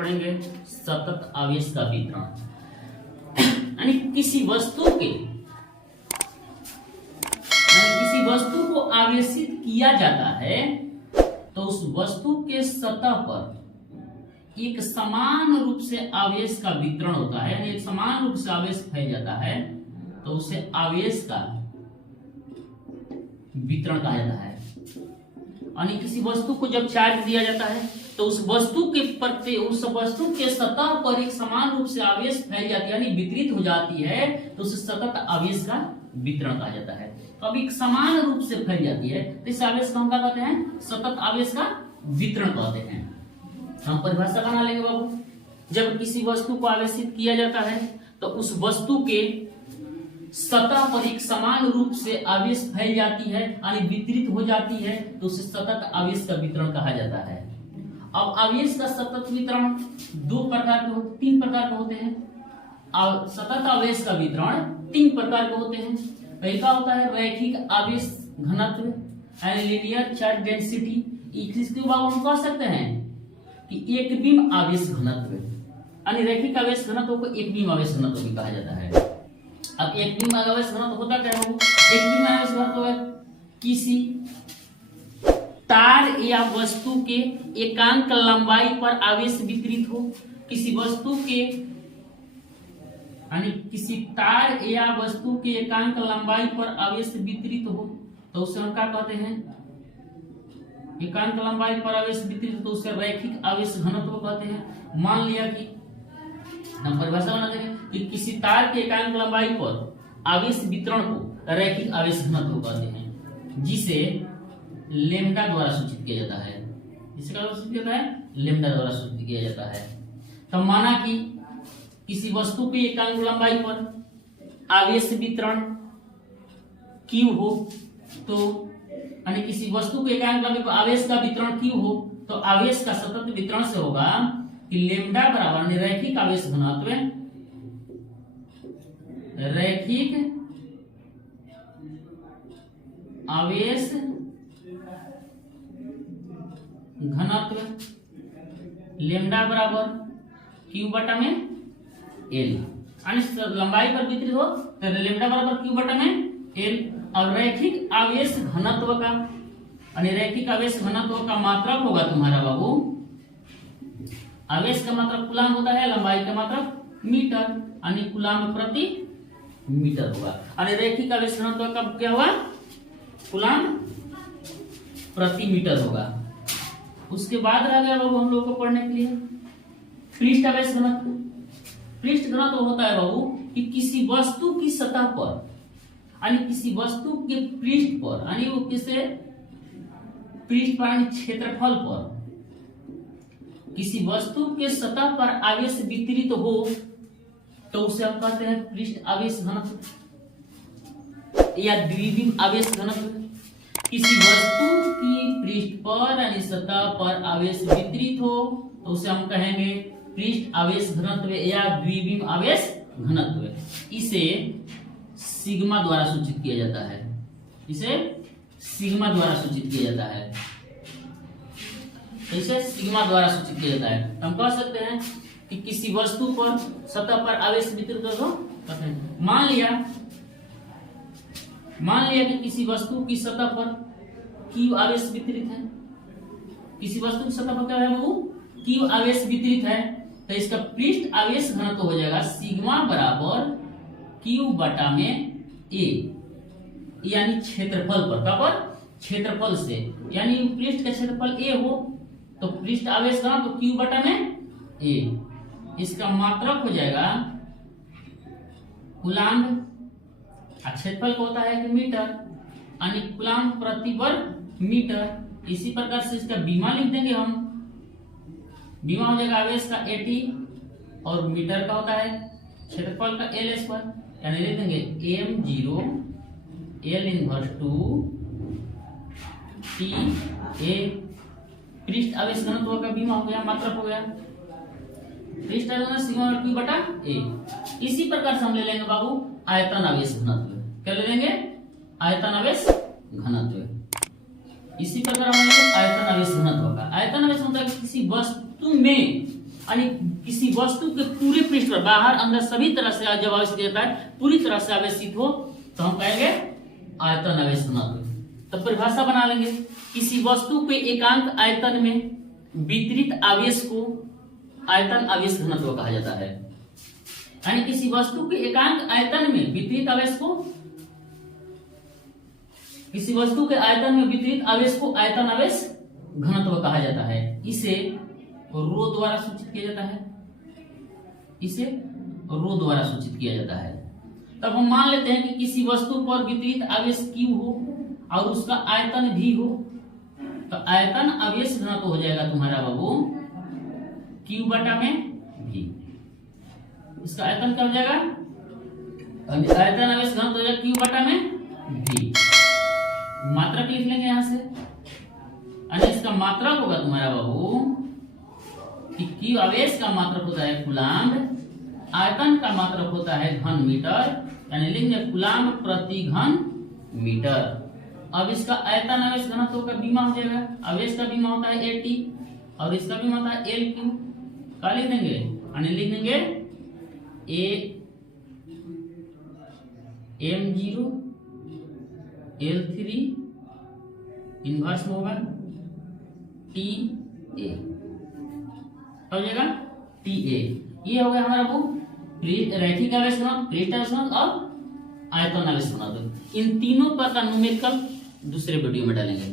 पढ़ेंगे सतत आवेश का वितरण। यानी किसी वस्तु को आवेशित किया जाता है तो उस वस्तु के सतह पर एक समान रूप से आवेश का वितरण होता है, यानी एक समान रूप से आवेश फैल जाता है तो उसे आवेश का वितरण कहा जाता है। यानी किसी वस्तु को जब चार्ज दिया जाता है तो उस वस्तु के सतह पर एक समान रूप से आवेश फैल जाती है, यानी वितरित हो जाती है तो उसे सतत आवेश का वितरण कहा जाता है। तो अब एक समान रूप से फैल जाती है तो इस आवेश को हम क्या कहते हैं? सतत आवेश का वितरण कहते हैं। हम परिभाषा बना लेंगे बाबू। जब किसी वस्तु को आवेशित किया जाता है तो उस वस्तु के सतह पर एक समान रूप से आवेश फैल जाती है, यानी वितरित हो जाती है तो उसे सतत आवेश का वितरण कहा जाता है। अब आवेश का सतत वितरण तीन प्रकार के होते हैं। सतत आवेश का वितरण तीन प्रकार के होते हैं। पहला होता है रैखिक आवेश घनत्व, यानी लीनियर चार्ज डेंसिटी। इसके बाद हम कह सकते हैं कि एक बीम आवेश घनत्व, यानी रैखिक आवेश घनत्व को एक बीम आवेश घनत्व भी कहा जाता है। अब एक बीम आवेश घनत्व होता क्या है? एक बीम आवेश घनत्व है किसी तार या वस्तु के एकांक लंबाई पर आवेश वितरित हो। किसी वस्तु के यानी किसी तार या वस्तु के एकांक लंबाई पर आवेश वितरित हो तो उसे हम क्या कहते हैं? एकांक लंबाई पर आवेश वितरित तो उसे रैखिक आवेश घनत्व कहते हैं। मान लिया कि हम परिभाषा बना देंगे कि किसी तार के एकांक लंबाई पर आवेश वितरण को रैखिक आवेश घनत्व कहते हैं, जिसे लेम्डा द्वारा सूचित किया जाता है। जिसे क्या सूचित किया जाता है? लेम्डा द्वारा सूचित किया जाता है। तो माना कि किसी वस्तु के एकांक लंबाई पर आवेश वितरण Q हो तो यानी किसी वस्तु के एकांक लंबाई पर आवेश का वितरण Q हो तो आवेश का सतत वितरण से होगा कि लेम्डा बराबर रैखिक आवेश घनत्व, रैखिक आवेश घनत्व लेम्डा बराबर Q बटा में L, यानी लंबाई पर वितरित हो तो लेम्डा बराबर Q बटा में L। और रैखिक आवेश घनत्व का यानी रैखिक आवेश घनत्व का मात्रक होगा तुम्हारा बाबू, आवेश का मात्रक कूलाम होता है, लंबाई का मात्रक मीटर, यानी कूलाम प्रति मीटर होगा। यानी रैखिक आवेश घनत्व का क्या हुआ? कूलाम प्रति मीटर होगा। उसके बाद रह गया बाबू हम लोग को पढ़ने के लिए पृष्ठ आवेश घनत्व। पृष्ठ घनत्व होता है बाबू कि किसी वस्तु की सतह पर यानी किसी वस्तु के पृष्ठ पर यानी वो किसे पृष्ठ पर यानी क्षेत्रफल पर किसी वस्तु के सतह पर आवेश वितरित हो तो उसे हम कहते हैं पृष्ठ आवेश घनत्व या द्विविम आवेश घनत्व। किसी वस्तु की पृष्ठ पर यानी सतह पर आवेश वितरित हो तो उसे हम कहेंगे पृष्ठ आवेश घनत्व या द्विविम आवेश घनत्व। इसे सिग्मा द्वारा सूचित किया जाता है। इसे सिग्मा द्वारा सूचित किया जाता है। इसे सिग्मा द्वारा सूचित किया जाता है। हम कह सकते हैं कि किसी वस्तु पर सतह पर आवेश वितरित हो। मान लिया कि किसी वस्तु की सतह पर Q आवेश वितरित है। किसी वस्तु की सतह पर क्या है बाबू? Q आवेश वितरित है तो इसका पृष्ठ आवेश घनत्व हो जाएगा सिग्मा बराबर Q बटा में A, यानी क्षेत्रफल पर क्षेत्रफल से, यानी पृष्ठ का क्षेत्रफल A हो तो पृष्ठ आवेश घनत्व Q बटा में A। इसका मात्रक हो जाएगा कूलाम, क्षेत्रफल को होता है कि मीटर, यानी कूलाम प्रति वर्ग मीटर। इसी प्रकार से इसका बीमा लिख देंगे हम। बीमा हो जाएगा आवेश का AT और मीटर का होता है क्षेत्रफल का L स्क्वायर, यानी लिख देंगे m0 L inverse 2 T A। पृष्ठ आवेश घनत्व का बीमा हो गया, मात्रक हो गया पृष्ठ आवेश सिग्मा Q बटा A। इसी प्रकार से हम ले लेंगे बाबू आयतन आवेश घनत्व। क्या ले लेंगे? आयतन आवेश घनत्व। इसी प्रकार हम लेंगे आयतन आवेश घनत्व का। आयतन आवेश घनत्व किसी वस्तु में यानी किसी वस्तु के पूरे पृष्ठ पर बाहर अंदर सभी तरह से जब आवेश दिया जाता है, पूरी तरह से आवेशित हो, तो हम कहेंगे आयतन आवेश घनत्व। तो परिभाषा बना लेंगे, किसी वस्तु के एकांक आयतन में वितरित आवेश को आयतन आवेश घनत्व कहा जाता है। यानी किसी वस्तु के एकांक आयतन में वितरित आवेश को, किसी वस्तु के आयतन में वितरित आवेश को आयतन आवेश घनत्व कहा जाता है। इसे रो द्वारा सूचित किया जाता है, इसे रो द्वारा सूचित किया जाता है। तब हम मान लेते हैं कि किसी वस्तु पर वितरित आवेश Q हो और उसका आयतन भी हो, तो आयतन आवेश घनत्व हो जाएगा तुम्हारा बाबू Q बटा में V। इसका आयतन क्या हो जाएगा, आयतन आवेश घनत्व हो जाएगा Q बटा में V। मात्रक लिख लेंगे यहां से, यानी इसका मात्रक होगा तुम्हारा बाबू कि Q आवेश का मात्रक होता है कूलाम्ब, आयतन का मात्रक होता है घन मीटर, यानी लिखेंगे कूलाम्ब प्रति घन मीटर। अब इसका आयतन आवेश घनत्व का बीमा हो जाएगा, आवेश का बीमा होता है AT और इसका बीमा होता है LQ। क्या लिख देंगे, यानी लिख देंगे AM0 L3 इनवर्स में होगा TA, हो जाएगा TA। ये हो गया हमारा वो रैखिक आवेश घनत्व, पृष्ठ आवेश घनत्व और आयतन आवेश घनत्व। इन तीनों पर का न्यूमेरिकल दूसरे वीडियो में डालेंगे।